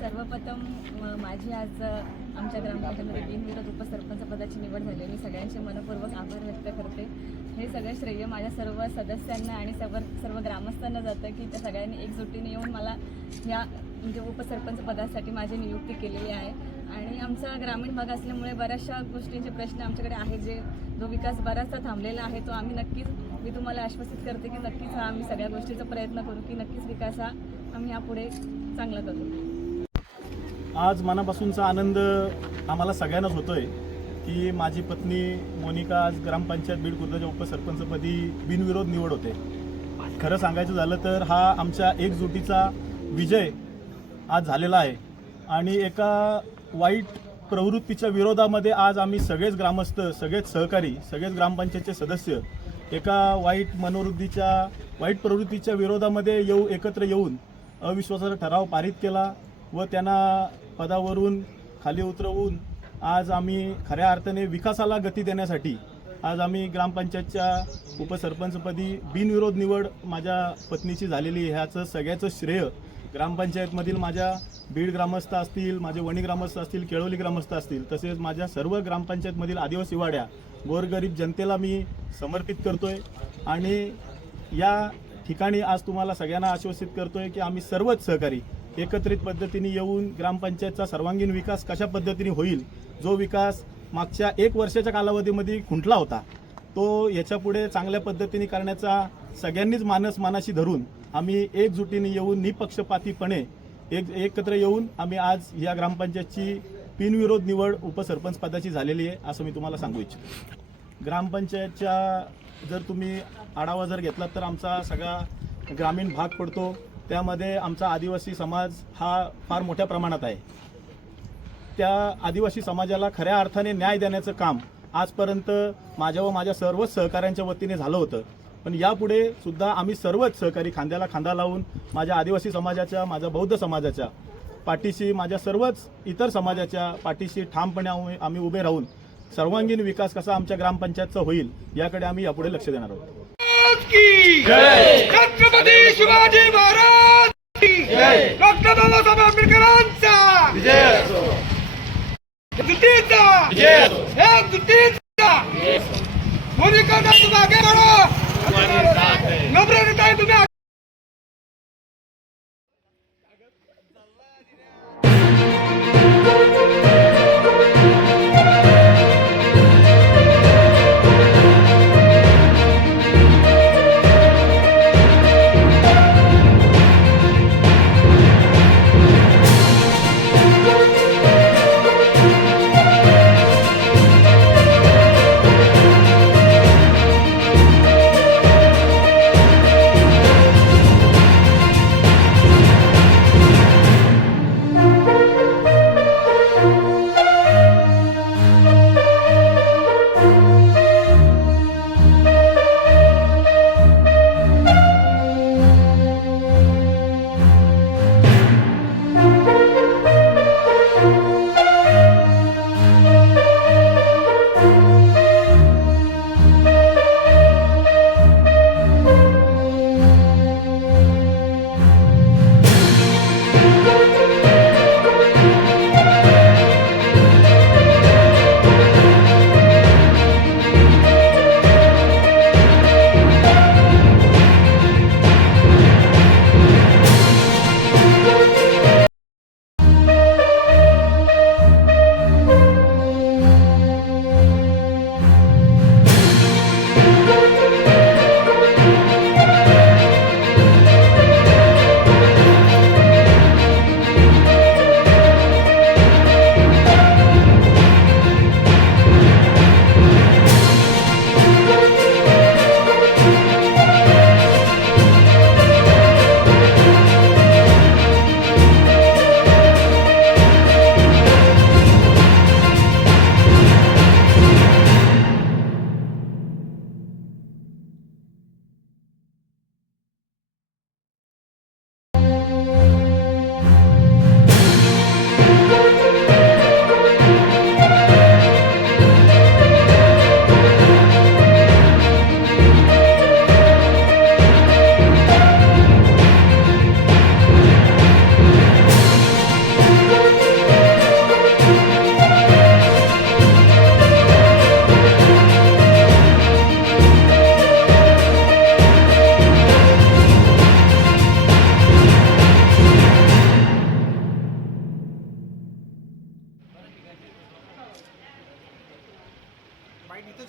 सर्वप्रथम माझी आज आमच्या ग्रामपंचायतीमध्ये बिनविरोध उपसरपंच पदाची निवड झाली. मी सगळ्यांचे मनपूर्वक आभार व्यक्त करते. हे सगळं श्रेय माझ्या सर्व सदस्यांना आणि सर्व ग्रामस्थांना जातं की त्या सगळ्यांनी एकजुटीने येऊन मला या म्हणजे उपसरपंच पदासाठी माझी नियुक्ती केलेली आहे. आणि आमचा ग्रामीण भाग असल्यामुळे बऱ्याचशा गोष्टींचे प्रश्न आमच्याकडे आहे, जो विकास बराचसा थांबलेला आहे तो आम्ही नक्कीच, मी तुम्हाला आश्वासित करते की नक्कीच आम्ही सगळ्या गोष्टीचा प्रयत्न करू की नक्कीच विकास आम्ही यापुढे चांगला करू. आज मनापासूनचा आनंद आम्हाला सगळ्यांनाच होतोय की माझी पत्नी मोनिका आज ग्रामपंचायत बीड खुर्दच्या उपसरपंचपदी बिनविरोध निवड होते. खरं सांगायचं झालं तर हा आमच्या एकजुटीचा विजय आज झालेला आहे. आणि एका वाईट प्रवृत्तीच्या विरोधामध्ये आज आम्ही सगळेच ग्रामस्थ, सगळेच सहकारी, सगळेच ग्रामपंचायतचे सदस्य एका वाईट प्रवृत्तीच्या विरोधामध्ये एकत्र येऊन अविश्वासाचा ठराव पारित केला व त्यांना पदावरून खाली उतरवून आज आम्ही खऱ्या अर्थाने विकासाला गती देण्यासाठी आज आम्ही ग्रामपंचायतच्या उपसरपंचपदी बिनविरोध निवड माझ्या पत्नीची झालेली आहे. ह्याचं सगळ्याचं श्रेय ग्रामपंचायतमधील माझ्या बीड ग्रामस्थ असतील, माझे वणी ग्रामस्थ असतील, केळवली ग्रामस्थ असतील, तसेच माझ्या सर्व ग्रामपंचायतमधील आदिवासी वाड्या गोरगरीब जनतेला मी समर्पित करतोय. आणि या ठिकाणी आज तुम्हाला सगळ्यांना आश्वासित करतोय की आम्ही सर्वच सहकारी एकत्रित पद्धतीने येऊन ग्रामपंचायतचा सर्वांगीण विकास कशा पद्धतीने होईल, जो विकास मागच्या 1 वर्षाच्या कालावधीमध्ये खुंटला होता, तो याच्यापुढे चांगल्या पद्धतीने करण्याचा सगळ्यांनीच मनाशी धरून आम्ही एकजुटीने येऊन निपक्षपातीपणे एकत्र येऊन आम्ही आज या ग्रामपंचायतची बिनविरोध निवड उपसरपंच पदाची झालेली आहे असं मी तुम्हाला सांगू इच्छितो. ग्रामपंचायतच्या जर तुम्ही आढावा जर घेतलात तर आमचा सगळा ग्रामीण भाग पडतो. त्यामध्ये आमचा आदिवासी समाज हा फार मोठ्या प्रमाणात आहे. त्या आदिवासी समाजाला खऱ्या अर्थाने न्याय देण्याचं काम आजपर्यंत माझ्या व माझ्या सर्वच सहकाऱ्यांच्या वतीने झालं होतं. पण यापुढे सुद्धा आम्ही सर्वच सहकारी खांद्याला खांदा लावून माझ्या आदिवासी समाजाच्या, माझ्या बौद्ध समाजाच्या पाठीशी, माझ्या सर्वच इतर समाजाच्या पाठीशी ठामपणे आम्ही उभे राहून सर्वांगीण विकास कसा आमच्या ग्रामपंचायतचा होईल याकडे आम्ही यापुढे लक्ष देणार आहोत. छत्रपती शिवाजी महाराज की जय. डॉक्टर बाबासाहेब आंबेडकरांचा विजय असो. जुटीचा विजय असो. हे जुटीचा मोनिका ताई तुम्ही आगे बढ़ो. नम्रता ताई तुम्ही बाईट इथंच